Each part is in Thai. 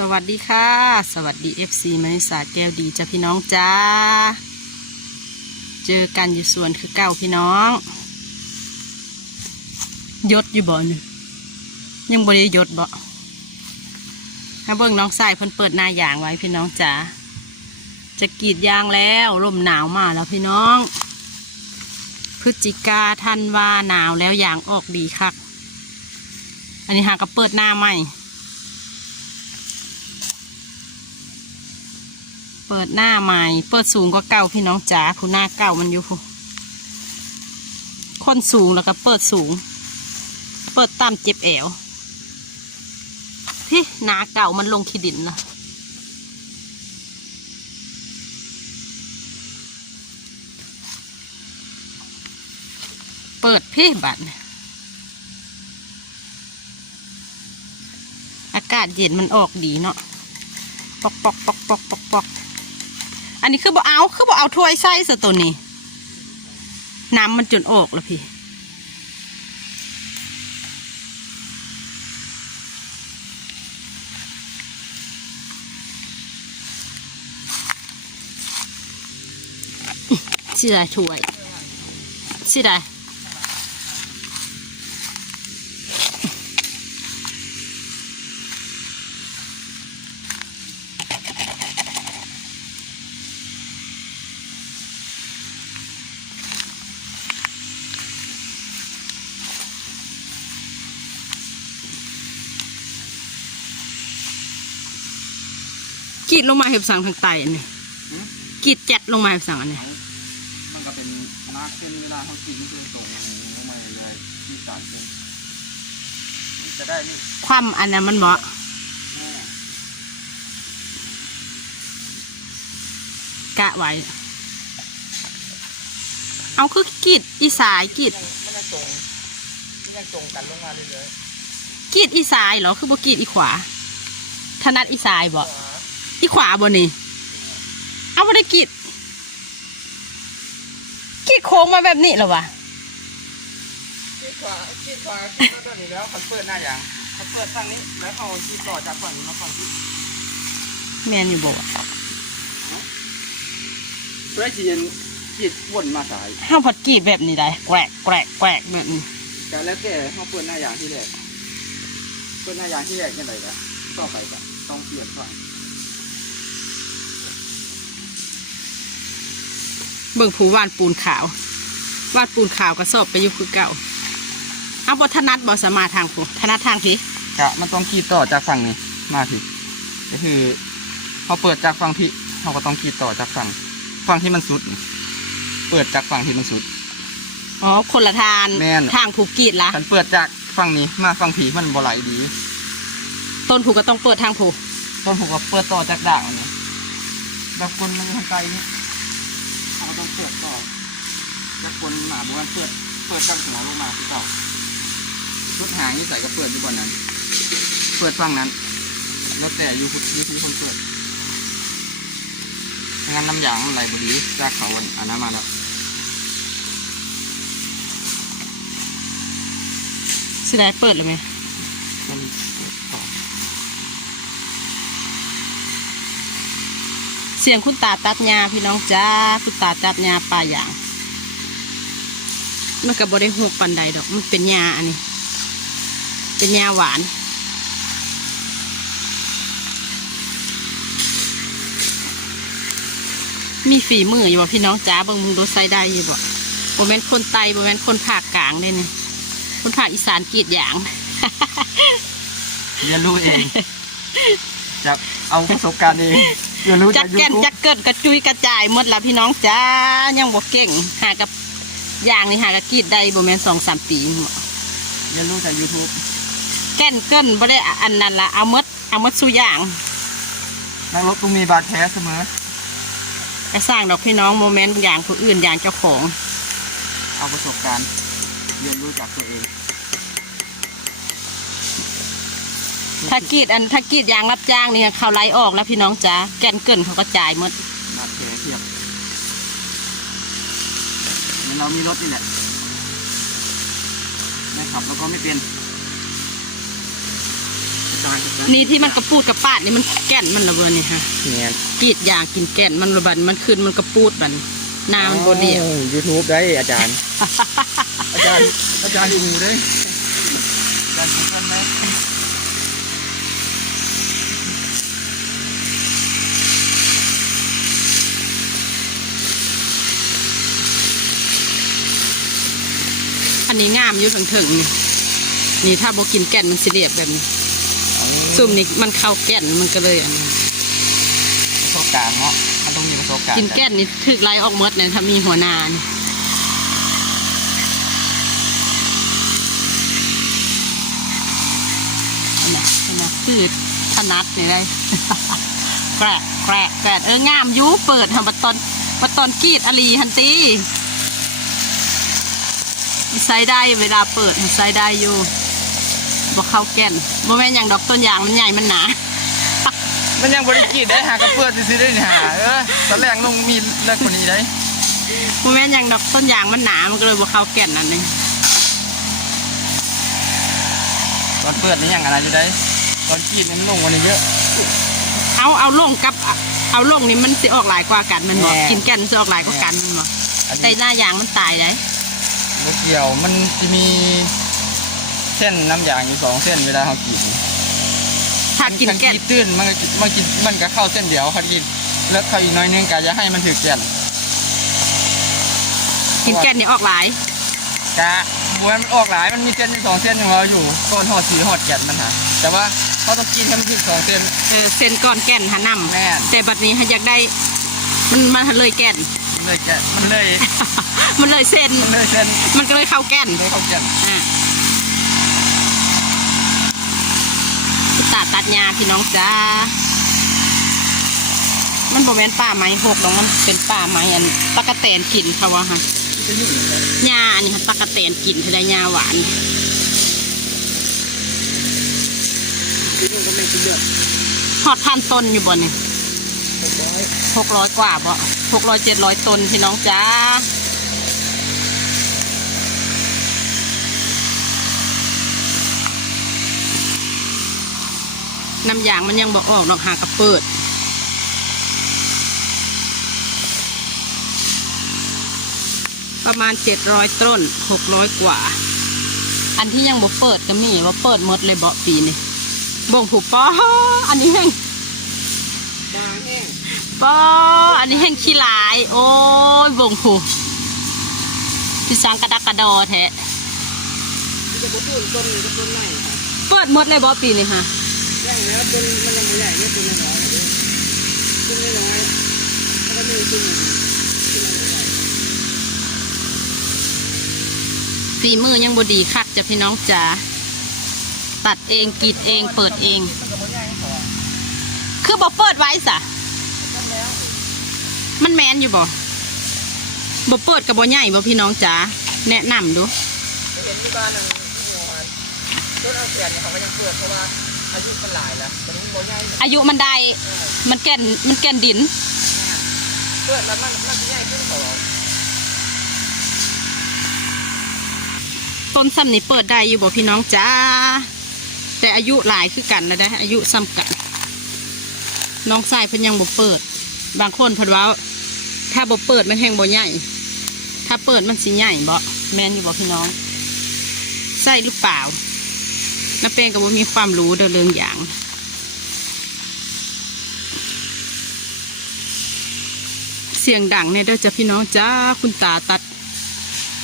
สวัสดีค่ะ สวัสดี FC มณิสาแก้วดีจ้ะพี่น้องจ้า เจอกันอยู่ส่วนคือเก้าพี่น้อง ยศอยู่บ่เนี่ยยังบริยศบ่ถ้าเบิ่งน้องใสายเพิ่นเปิดหน้าอย่างไว้พี่น้องจ้าจะกรีดยางแล้วลมหนาวมาแล้วพี่น้อง พฤศจิกาธันวาหนาวแล้วยางออกดีคัก อันนี้หากระเปิดหน้าใหม่ เปิดหน้าใหม่ เปิดสูงกว่าเก่าพี่น้องจ๋าผู้หน้าเก่ามันอยู่ผู้คนสูงแล้วก็เปิดสูง เปิดต่ำเจ็บแอวที่หนาเก่ามันลงขี้ดินละเปิดพี่บัตรอากาศเย็นมันออกดีเนาะปอกปอกปอกปอกปอกปอก อันนี้คือบ่เอาคือบ่เอาถ้วยใส่สตัวนี้ น้ำมันจนออกแล้วพี่ สิได้ถ้วยสิได้ รีดลงมาเห็บสั่งทางไตอันนี้หืมกรีดแจ็ดลงมาเห็บสั่งอันนี้มันก็เป็นมาร์กเส้นเวลาเขากินคือตรงลงมาเลยที่สามเส้นจะได้นี่ความอันนั้นมันเหมาะแม่กะไว้เอาคือกรีดอีสายกรีดมันจะตรงมันยังตรงกันลงมาเรื่อยกรีดอีสายเหรอคือบ่กรีดอีขวาถนัดอีสายบ่ๆ อีขวาบ่นี่ เอาบ่ได้กรีดกรีดโค้งมาแบบนี้เหรอวะคิดขวาคิดขวาคิดต้นนี้แล้วเขาเปิดหน้าอย่างเขาเปิดฝั่งนี้ แล้วเขาคิดต่อจากฝั่งนี้มาฝั่งที่แม่นอยู่บ่วะเพื่อที่จะคิดวนมาสายห้ามผัดกรีดแบบนี้ได้แกรกแกรกแกรกแบบนี้แต่แล้วแต่เขาเปิดหน้าอย่างที่แรกเปิดหน้าอย่างที่แรกยังไงกันต่อไปก็ต้องเปลี่ยนฝั่ง เบิ่งผูวานปูนขาววาดปูนขาวก็สอบไปอยู่คือเก่าเอาบ่ถนัดบ่สามารถทางผูถนัดทางพี่จะมันต้องขีดต่อจากฝั่งนี้มาทีก็คือเขาเปิดจากฝั่งที่เขาก็ต้องขีดต่อจากฝั่งฝั่งที่มันสุดนี่เปิดจากฝั่งที่มันสุดอ๋อคนละทานแม่นทางผูกรีดละฉันเปิดจากฝั่งนี้มาฝั่งผีมันบ่ไหลดี ต้นผูกก็ต้องเปิดทางผูกต้นผมก็เปิดต่อจากด่างอันนี้แบบคนมันทางไกลนี่เขาก็ ต้องเปิดต่อจากคนหมาบ้านเปิด เปิดข้างหัวลงมาที่เก่าชุดหางนี่ใส่ก็เปิดอยู่บนนั้น เปิดฝั่งนั้น แล้วแต่อยู่ที่ที่คนเปิดงั้นน้ำยางมันไหลบดีจากเขาอันนั้นมาแล้วสิได้เปิดเลยไหม มันเปิดต่อ เสียงคุณตาตัดหญ้าพี่น้องจ้าคุณตาตัดหญ้าปลาอย่างมันก็บ่ได้หกปันใดดอก มันเป็นหญ้าอันนี้ เป็นหญ้าหวานมีฝีมืออยู่บ่พี่น้องจ้าเบิ่งมึงดูใส่ได้อยู่บ่บ่แม่นคนไตบ่แม่นคนภาคกลางเด้นี่คนภาคอีสานกรีดยางเรียนรู้เองจะเอาประสบการณ์เอง เรียนรู้จัจาดกยูแก่นทูบจัดเกิดกระจุยกระจายหมดละพี่น้องจ้ายังบ่เก่ง หากับอย่างนี่หากระกรีดได้บ่แม่นสองสามปีเรียนรู้จากยูทูบแก่นเกินบ่ได้อันนั้นละเอาหมดเอาหมดสู่อย่าง นักรบต้องมีบาดแผลเสมอ ไปสร้างดอกพี่น้องโมเมนต์อย่างผู้อื่นอย่างเจ้าของเอาประสบการณ์ เรียนรู้จากตัวเอง ถ้ากรีดอันถ้ากรีดยางรับจ้างนี่เขาไล่ออกแล้วพี่น้องจ้าแก่นเกินเขาก็จ่ายหมดบาดแผลเทียบเหมือนเรามีรถนี่แหละไม่ขับแล้วก็ไม่เป็นการจัดการนี่ที่มันกระปูดกระปาดนี่มันแก่นมันระเบิดนี่ค่ะเนี่ยกรีดยางกินแก่นมันระบันมันขึ้นมันกระปูดบันน้ำมันบเดียวยูทูบได้อาจารย์ อาจารย์อาจารย์อยู่ได้อาจารย์สำคัญไหม อั นนี้งามอยู่ถึงถึงๆนี่นี่ถ้าบกินแก่นมันสิเรียบแบบนี้ซุ่มนี่มันเข้าแก่นมันก็เลยอันนี้ประสบการณ์เนาะมันต้องมีประสบการณ์กินแก่นนี่ถึกไล่ออกหมดเลยถ้ามีหัวหนานี่อันนะอันนะคือถนัดนี่ได้แกรกแกรกแกรกเอองามอยูเปิดทำบัตตอนบัตตอนกรีดอลีฮันตี ใช้ได้เวลาเปิดใช้ได้อยู่บ่เข้าแก่นบ่แม่นอย่างดอกต้นยางมันใหญ่มันหนามันยังบริกีดได้หากระเพื่อซื้อได้นี่หาเออตอนแรกลงมีเลิกคนนี้ได้บ่แม่นอย่างดอกต้นยางมันหนา มันก็เลยบ่เข้าแก่นนั่นเองตอนเปิดนี่ยังอะไรอยู่ได้ตอนกีดนี่มันลงกวันนี้เยอะเอาเอาลงกับเอาลงนี่มันสิออกหลายกว่ากันมันบ่แน่กินแก่นสิออกหลายกว่ากันมันบ่อันแต่นี้หน้ายางมันตายได้ ไม่เกี่ยวมันจะมีเส้นน้ำยางอยู่สองเส้นเวลาเขากรีดถ้ากินแก่นมัตื้นมันก็มันกินมันก็เข้าเส้นเดียวเขากินแล้วเขาอีกหน้อยนึงก็จะให้มันถือแก่นกินแก่นนี่ออกหลายกะบวยมันออกหลายมันมีเส้นอยู่สองเส้นของเราอยู่ก้อนหอดสีหอดแก่นมันฮะแต่ว่าเขาต้องกินให้มันถึงสองเส้นเออเส้นก้อนแก่นหานำแม่นแต่บัดนี้ถ้าอยากได้มันมันเลยแก่นมัน เลยแก่นมันเลยมันเลยเส้น มันเลยเส้นมันก็เลยเข้าแก่นเลยเขาแก่นอะตาตัดหญ้าพี่น้องจ้า มันบ่แม่นป่าไม้หกหรอกมันเป็นป่าไม้อันตะกะแตนกินเขาว่าฮะจะยุ่งเลยหญ้านี่ค่ะตะกะแตนกินเท่าได้หญ้าหวานที่นู่นก็ไม่กินเลือดฮอดพันต้นอยู่บ่นี่หกร้อย หกร้อยกว่าบ่หกร้อยเจ็ดร้อยต้นพี่น้องจ้าน้ำยางมันยังบอกออกดอกหากระเปิด ประมาณเจ็ดร้อยต้นหกร้อยกว่า อันที่ยังบ่เปิดก็มีว่าเปิดหมดเลยเบ่ปีนี่บ่งผูกป้ออันนี้แห้งบางแห้ง ป้ออันนี้แห้งขี้ลาย โอ้ยบ่งผูพี่สังกระดักกระดอแท้จะพูนต้นก็ต้นใหม่ค่ะเปิดหมดเลยบ่ปีนี่ฮะย่างแล้วต้นมันยังไม่ใหญ่เนี่ยต้นน้อยๆเลยต้นน้อยๆแล้วก็มีต้นต้นใหญ่ฝีมือยังบดีคักจ้ะพี่น้องจ๋าตัดเองกรีดเองเปิดเองมันก็บ่ใหญ่พอคือบ่เปิดไว้สะ มันแมนอยู่บ่บ่เปิดกับบ่ใหญ่บ่พี่น้องจ๋าแนะนำดูไปเห็นที่บ้านนึงที่โรงงานต้นเอาเสียนเนี่ยเขาก็ยังเปิดเพราะว่าอายุมันหลายแล้วแต่มันบ่ใหญ่อายุมันได้มันแก่นมันแก่นดินเปิดแล้วมันมันจะใหญ่ขึ้นกว่าเราต้นซ้ำนี่เปิดได้อยู่บ่พี่น้องจ้าแต่อายุหลายคือกันนะได้อายุซ้ำกัน น้องชายเพิ่นยังบ่เปิด บางคนเพิ่นว่า ถ้าบ่เปิดมันแห้งบ่ใหญ่ ถ้าเปิดมันสิใหญ่บ่แม่นอยู่บ่พี่น้องใช่หรือเปล่าน้าเป้งก็บ่มีความรู้เด้อเรื่องอย่างเสียงดังเนี่ยเด้อจ้ะพี่น้องจ้าคุณตาตัด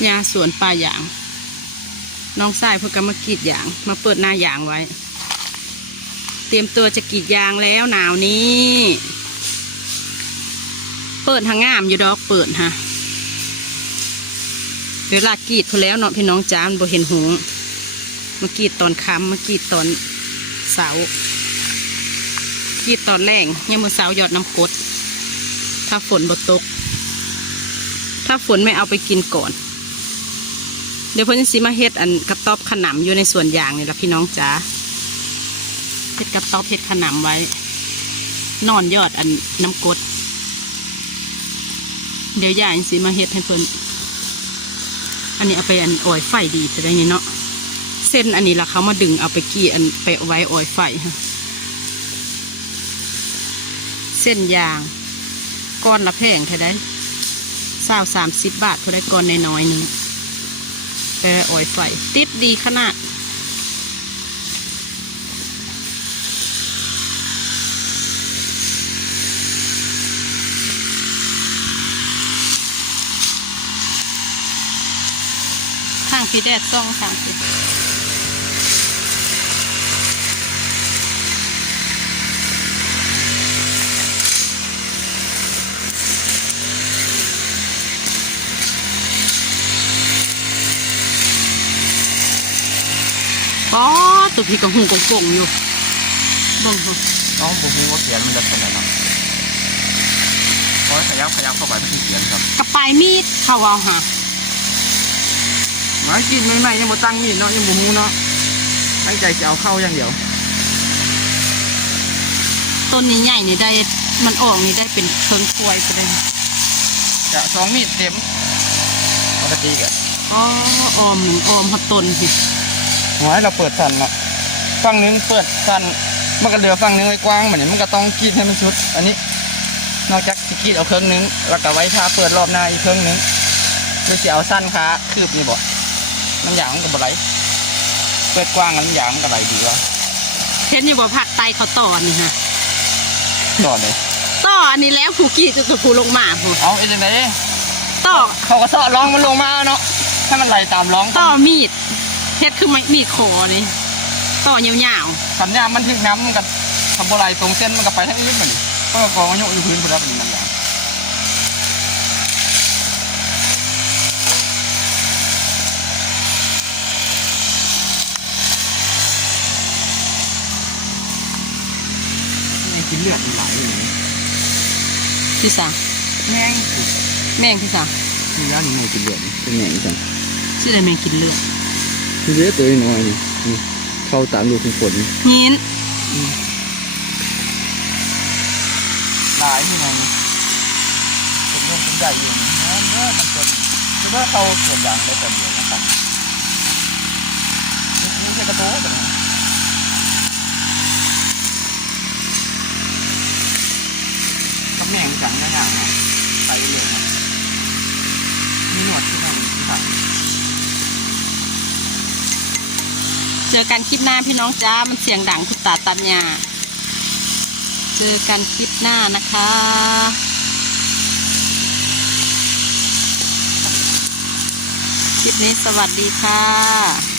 หญ้าสวนป่ายาง น้องชายเพิ่งก็มากรีดยาง มาเปิดหน้ายางไว้ เตรียมตัวจะกรีดยางแล้วหนาวนี้ เปิดทางงามอยู่ดอกเปิดฮะเวลากรีดพอแล้วเนาะพี่น้องจ้ามันบ่เห็นหงมากรีดตอนค่ำมากรีดตอนเสากรีดตอนแรงยังมือเสาหยอดน้ำกด ถ้าฝนบ่ตก ถ้าฝนไม่เอาไปกินก่อน เดี๋ยวพิ่นสิมาเฮ็ดอันกระต๊อบขนำอยู่ในส่วนยางนี่ละพี่น้องจ๋าเฮ็ดกระต๊อบเฮ็ดขนำไว้ นอนยอดอันน้ำกด เดี๋ยวยายสิมาเฮ็ดให้เพิ่นอันนี้เอาไปอันอ่อยไฟดีจะได้นี่เนาะเส้นอันนี้ละเขามาดึงเอาไปกี่อันไปไว้ออยไฟค่ะเส้นยางก้อนละแพงเท่าไดสาวสามสิบบาทเท่าไดก้อนน้อยๆนึงไปไว้ออยไฟติดดีขนาด ข้างพี่แดดซ่องข้างพี่อ๋อตัวพี่กับหูกงๆอยู่เบิ่งเหรอน้องผมรู้ว่าเขียนมันจะเป็นอะไรเนาะพอขยับขยับเข้าไปมันถึงเขียนครับกระปลายมีดเขาเอาหา หมากินใหม่ๆยังบ่ตั้งมีดเนาะยังบ่ฮู้เนาะตั้งใจจะเอาเข้าอย่างเดียว ต้นนี้ใหญ่นี่ได้มันออกนี่ได้เป็นเพิงควยไปเลยจะสองมีดเต็มปกติกะอ๋อออมหนึ่งออมหัดต้นสิหัวให้เราเปิดสั่นเนาะฝั่งนึงเปิดสั่นมันก็เหลือฝั่งนึงไว้กว้างเหมือนนี้มันก็ต้องกรีดให้มันสุด อันนี้นอกจากสิกรีดเอาเครื่องนึง แล้วก็ไว้ท่าเปิดรอบหน้าอีกเครื่องนึงหรือสิเอาสั้นขาคืบนี่บ่ มันยางมันก็บ่ไหลเปิดกว้างกันมันยางมันก็ไหลดีวะเห็นอยู่บ่ผักไตเขาต่อนี่ฮะต่อเลยต่ออันนี้แล้วผูกี่จะตัวผูลงมาผูเอาเอ็นจังไดต่อเขาก็เสาะร้องมันลงมาเนาะให้มันไหลตามร้องต่อมีดเฮ็ดคือไม้มีดคอนี่ต่อยาวสัญญาณมันถึงน้ำมันก็ทำโบไหลตรงเส้นมันก็ไปทางอื่นมันก็กองมันอยู่อยู่พื้นพุ่นแล้วเป็นมันอย่างนี่กินเลือดมันไหลอยู่นี่ ๆ พี่สาแม่งแม่งพี่สานี่ย่านนี่กินเลือดเป็นไงจังชื่ออะไรแม่งกินเลือดคือเลือดตัวน้อยนี่นี่เข้าตามรูขุมขนหินหลายที่ไหนเป็นเรื่องเป็นใหญ่อยู่นี่เนื้อมันเป็นเนื้อเขาเกิดอย่างได้แต่เดียวนะครับนี่ไม่ใช่กระโต้แต่นะตำ แหน่งจังนะอย่างนะไปเรื่อยๆนะมีหนวดที่ทำที่ทำเจอกันคลิปหน้าพี่น้องจ้า มันเสียงดังคุณตาตัดหญ้าเจอกันคลิปหน้านะคะคลิปนี้สวัสดีค่ะ